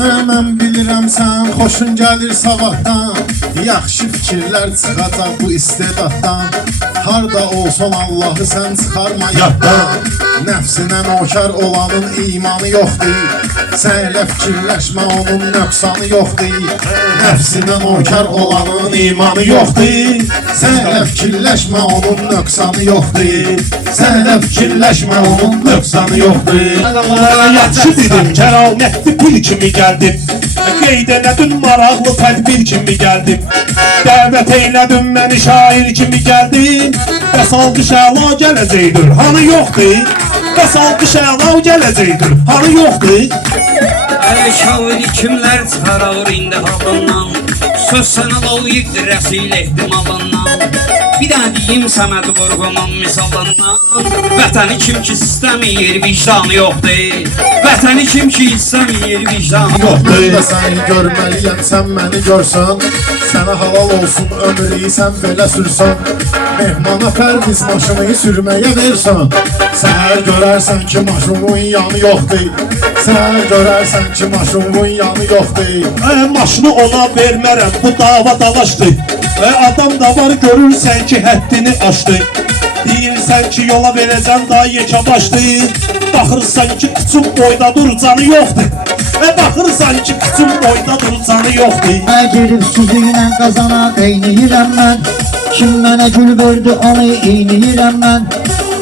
Mən bilirəm sən xoşun gəlir sabahdan. Yaxşı fikirlər çıxacaq bu istedaddan. Harda olsan Allahı sən çıxarma yaddan. Nəfsinə nokar olanın imanı yoxdur. Sən elə fikirləşmə onun nöqsanı yoxdur. Nəfsinə nokar olanın imanı yoxdur. Sən elə fikirləşmə onun nöqsanı yoxdur. Sən elə fikirləşmə onun nöqsanı yoxdur. Yaxşı dedim, kəramətli pil kimi gəldim. Qeyd elədin maraqlı tədbir kimi gəldim. Dəvət eylədim məni şair kimi gəldim. Bəs alqış əla gələcəkdir, hanı yoxdur? Bəs alqış əla gələcəkdir, hanı yoxdur? Əli şairi kimlər çıxarar indi halından. Söz sənə layiqdir rəsil ehtimalından. Bir daha deyim Səməd Vurğunun misalından. Vətəni kim ki istəmir vicdanı yoxdur. Vətəni kim ki istəmir vicdanı yoxdur. Mən də səni görməliyəm, sən məni görsən. Sənə halal olsun ömrü sən belə sürsən. Mehmana pərviz maşını sürməyə versən. Səhər görərsən ki maşının yanı yoxdur. Səhər görərsən ki maşının yanı yoxdur. Maşını ona vermərəm, bu dava dalaşdır. Adam da var görürsən ki həddini aşdı. Deyirsən ki yola verəcəm daha yekə başdır. Baxırsan ki kıçın boyda dur canı yoxdur. Baxırsan ki kıçın boyda dur canı yoxdur. Girib süzüylə qazana deyniyirəm mən. Kim mənə gül verdi onu eyniyirəm mən.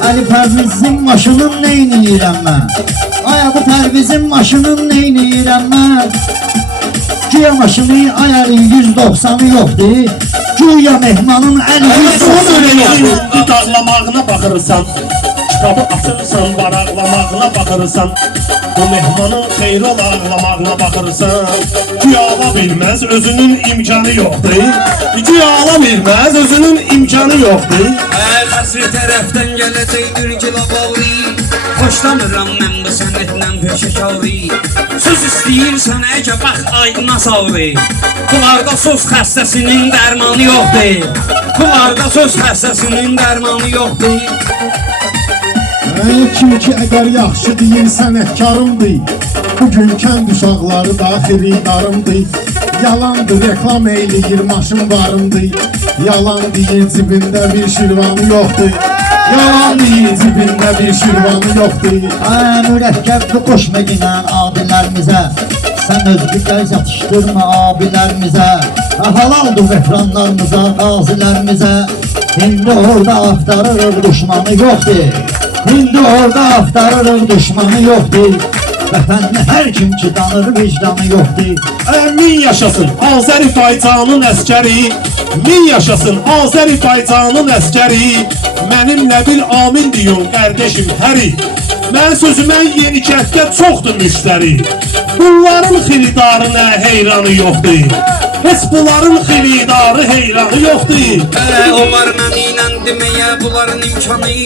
Əli Pərvizin maşının neyniyirəm mən. Ayağı Pərvizin maşının neyniyirəm mən. Güya maşını ayarı 190'ı yoxdur. Güya mehmanın əli 190'ı yoxdur. Dudaqlamağına baxırsan, kitabı açırsan, varaqlamağına baxırsan. Bu mehmanın xeyri ol ağlamağına baxırsan. Güya ala bilməz, özünün imkanı yoxdur. Güya ala bilməz, özünün imkanı yoxdur. Əsri tərəfdən gələcəkdir gilabavi. Xoşlamıram mən bu sənətlə peşəkarı. Söz istəyirsən əgə bax aydına salvi. Bunlarda söz xəstəsinin dərmanı yoxdur. Bunlarda söz xəstəsinin dərmanı yoxdur. Kim ki əgər yaxşı deyir sənətkarımdır. Bugün kənd uşaqları da xiridarımdır. Yalandır reklam eyləyir maşın varımdır. Yalan deyir cibində bir şirvanı yoxdur. Yalan deyir cibində bir şirvanı yoxdur. Mürəkkəbli qoşma ginən abilərimizə. Sən özlü gəl yatışdırma abilərimizə. Halaldır vehranlarımıza, qazilərimizə. İndi orada axtarırıq düşmanı yoxdur. İndi orada axtarırıq düşmanı yoxdur. Vətənini hər kim ki danır vicdanı yoxdur. Min yaşasın Azərbaycanın əskəri. Min yaşasın Azərbaycanın əskəri. Mənimlə bir amin deyin qardeşim həri. Mən sözümə yeni kənddə çoxdur müştəri. Bunların xiridarına heyranı yoxdur. Heç bunların xiridarı heyranı yoxdur. Onlar mənimlə deməyə bunların imkanı.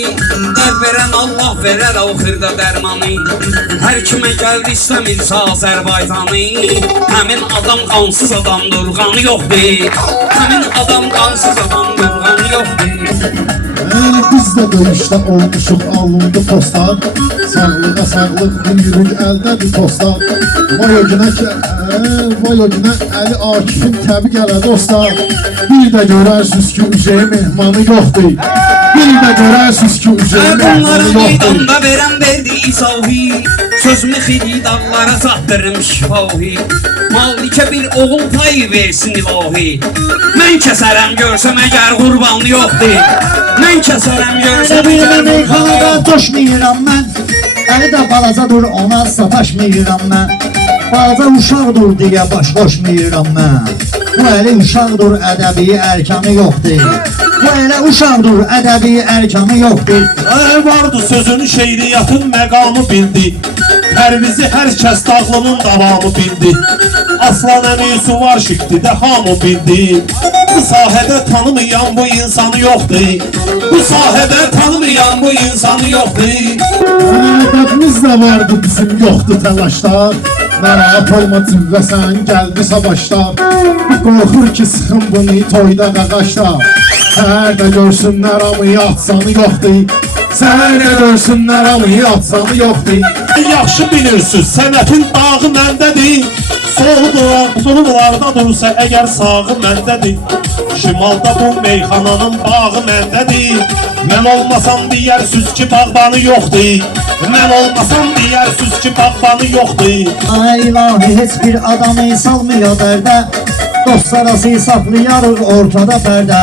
Dərd verən Allah verər axırda dərmanı. Hər kimə gəldi istəmirsə Azərbaycanı. Həmin adam qansız adamdır, qanı yoxdur. Həmin adam qansız adamdır, qanı yoxdur. Biz də döyüşdə olmuşuq alındı postlar. Sağlığa sağlıq buyuruq əldədir postlar. Vay o günə Əli Akif'in təbi gələ dostlar. Bir də görərsiniz ki Üzey mehmanı yoxdur. Bir də görərsiniz ki Üzey mehmanı Bunların yoxdur. meydanda verən verdi isavi. Sözümü xiridarlara çatdırım şifahi. Malikə bir oğul payı versin ilahi. Mən kəsərəm görsəm əgər qurbanı yoxdur. Mən kəsərəm görsəm Bir əgər meyxanada qurbanı yoxdur. coşmayıram mən. Əli də balacadır ona sataşmayıram mən. Balaca uşaqdır deyə baş qoşmayıram mən. Bu əli uşaqdır ədəbi ərkanı yoxdur. Bu elə uşaqdır ədəbi ərkanı yoxdur. Vardı sözün şeiriyyatın məqamı bildi. Pərvizi hər kəs dağlının davamı bildi. Aslan əmisi var şikdi də hamı bildi. Bu sahədə tanımayan bu insanı yoxdur. Bu sahədə tanımayan bu insanı yoxdur. Ədəbimiz də vardı bizim yoxdur təlaşlar. Narahat olma cüvvə sən gəldi savaşlar. Qorxur ki sıxın bunu toyda qaqaşlar. Hər də görsünlər amı yatsanı yoxdur. Sənə dönsünlər ama yatsanı yoxdur. Yaxşı bilirsiniz, sənətin dağı məndədir. Soluqlarda dursa əgər sağı məndədir. Şimalda bu meyxananın bağı məndədir. Mən olmasam deyərsiniz ki bağbanı yoxdur. Mən olmasam deyərsiniz ki bağbanı yoxdur. Ay ilahi heç bir adamı salmıyor dərdə. Dost arası saxlayarıq ortada pərdə.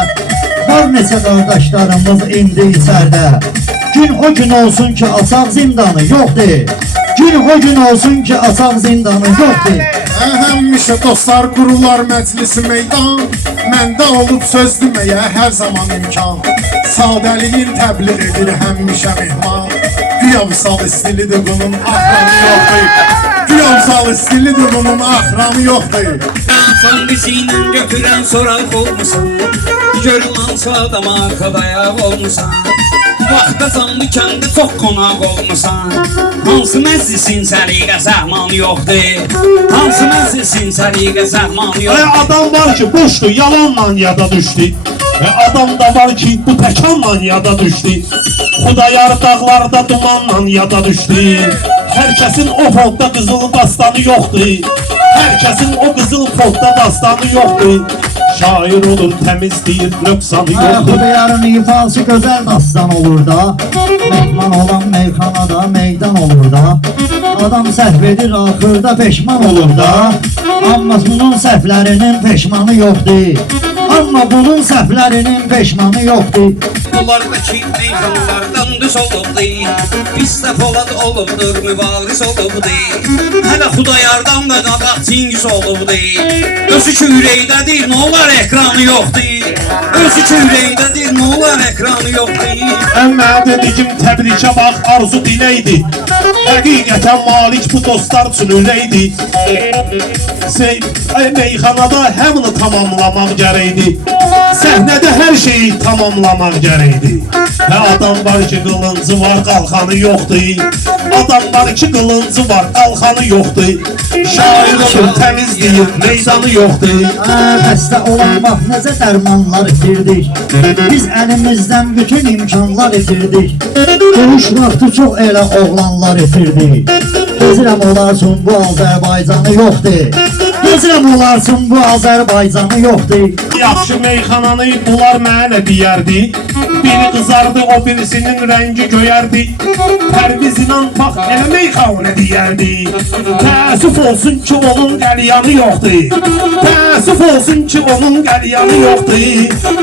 Var neçə qardaşlarımız indi içərdə. Gün o gün olsun ki açaq zindanı yoxdur. Gün o gün olsun ki açaq zindanı yoxdur. Həmişə dostlar qururlar məclisi meydan. Məndə olub söz deməyə hər zaman imkan. Sadəliyin təbliğ edir həmişə mehman. Güyavsal istilidir bunun ahramı yoxdur. Güyavsal istilidir bunun ahramı yoxdur. Son biziyle götüren sorak olmuşsan, görülansa adama arkadayak olmuşsan. Vaxta zanlı kəndə çox qonaq olmuşsan. Hansı məclisin səliqə zəhmanı yoxdur. Hansı məclisin səliqə zəhmanı yoxdur. Adam var ki boşdur, yalanla yada düşdü. Adam da var ki bu təkanla yada düşdü. Xudayar dağlarda dumanla yada düşdü. Hər kəsin o fondda qızıl dastanı yoxdur. Hər kəsin o qızıl fondda dastanı yoxdur. Şair olur təmiz deyir, nöqsanı yoxdur. Xudayarın ifası gözəl dastan olur da. Mehman olan meyxanada meydan olur da. Adam səhv edir axırda peşman olur da. Amma bunun səhvlərinin peşmanı yoxdur. Amma bunun səhvlərinin peşmanı yoxdur. Bunlardaki meyxanalardan düz olubdu. Bizdə polad olubdur, mübariz olubdu. Hələ Xudayardan da qadaq Çingiz olubdu. Özü ki ürəkdədir, nə olar ekranı yoxdur. Özü ki ürəkdədir, nə olar ekranı yoxdur. Əmmə dediyim təbrikə bax, arzu diləydi. Həqiqətən malik bu dostlar üçün ürəkdi. Meyxanada həmini tamamlamaq gərəkdi. Səhnədə hər şeyi tamamlamaq gərəkdi. Və adam var ki qılıncı var, qalxanı yoxdur. Adam var ki qılıncı var, qalxanı yoxdur. Şair olur təmiz deyir, meydanı yoxdur. Xəstə olan vaxt necə dərmanlar itirdik. Biz əlimizdən bütün imkanlar itirdik. Dövüş vaxtı çox elə oğlanlar itirdik. Gezirəm olarsın bu Azərbaycanı yoxdur. Gezirəm olarsın bu Azərbaycanı yoxdur. Yaxşı meyxananı bunlar mənə deyərdi. Biri qızardı, o birisinin rəngi göyərdi. Pərviz inan bax, elə meyxanə deyərdi. Təəssüf olsun ki onun qəlyanı yoxdur. Təəssüf olsun ki onun qəlyanı yoxdur.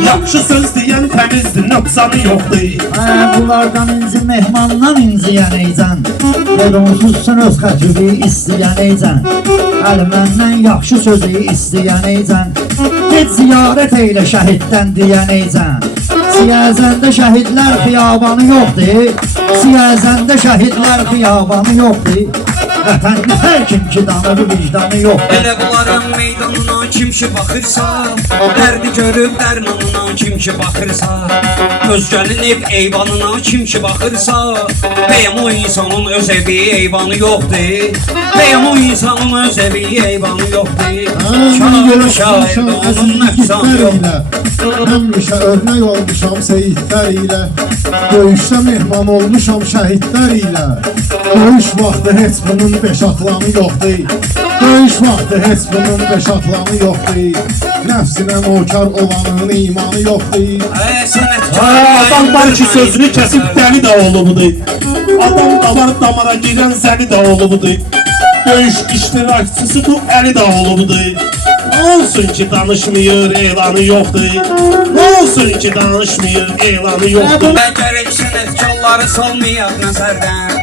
Yaxşı söz deyən təmizdir, nöqsanı yoxdur. Bunlardan inci mehmandan inciyənəycən. Dedonsuzsun öz xətribi istəyənəycən. Əl məndən yaxşı sözü istəyənəycən. Get ziyarət eylə şəhiddən deyənəycən. Siyəzəndə şəhidlər xiyabanı yoxdur. Siyəzəndə şəhidlər xiyabanı yoxdur. Vətənli hər kim ki danır vicdanı yoxdur. Elə bunların meydanına kim ki baxırsa, dərdi görüb dərmanına kim ki baxırsa, özgənin ev eyvanına kim ki baxırsa, bəyəm o insanın öz evi eyvanı yoxdur. Bəyəm o insanın öz evi eyvanı yoxdur. Şair onun nəqsanı yoxdur. Həmişə örnək olmuşam seyidlər ilə. Döyüşdə mehman olmuşam şəhidlər ilə. Döyüş vaxtı heç bunun beş atlanı yoxdur. Döyüş vaxtı heç bunun beş atlanı yoxdur. Nəfsinə nokar olanın imanı yoxdur. Adam var ki sözünü kəsib dəli də olubdur. Adam da var damara girən zəli də olubdur. Döyüş iştirakçısı bu əli də olubdur. Olsun ki danışmıyor, elanı yoxdur. Olsun ki danışmıyor, elanı yoxdur. Mən gərək sənətkarları salmayaq nəzərdən.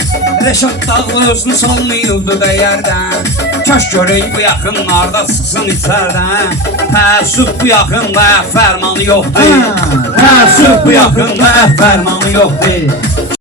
Rəşad Dağlı özünü salmayıldı dəyərdən. Kaş görək bu yaxınlarda çıxsın içərdən. Təəssüf bu yaxında fərmanı yoxdur. Təəssüf bu yaxında fərmanı yoxdur.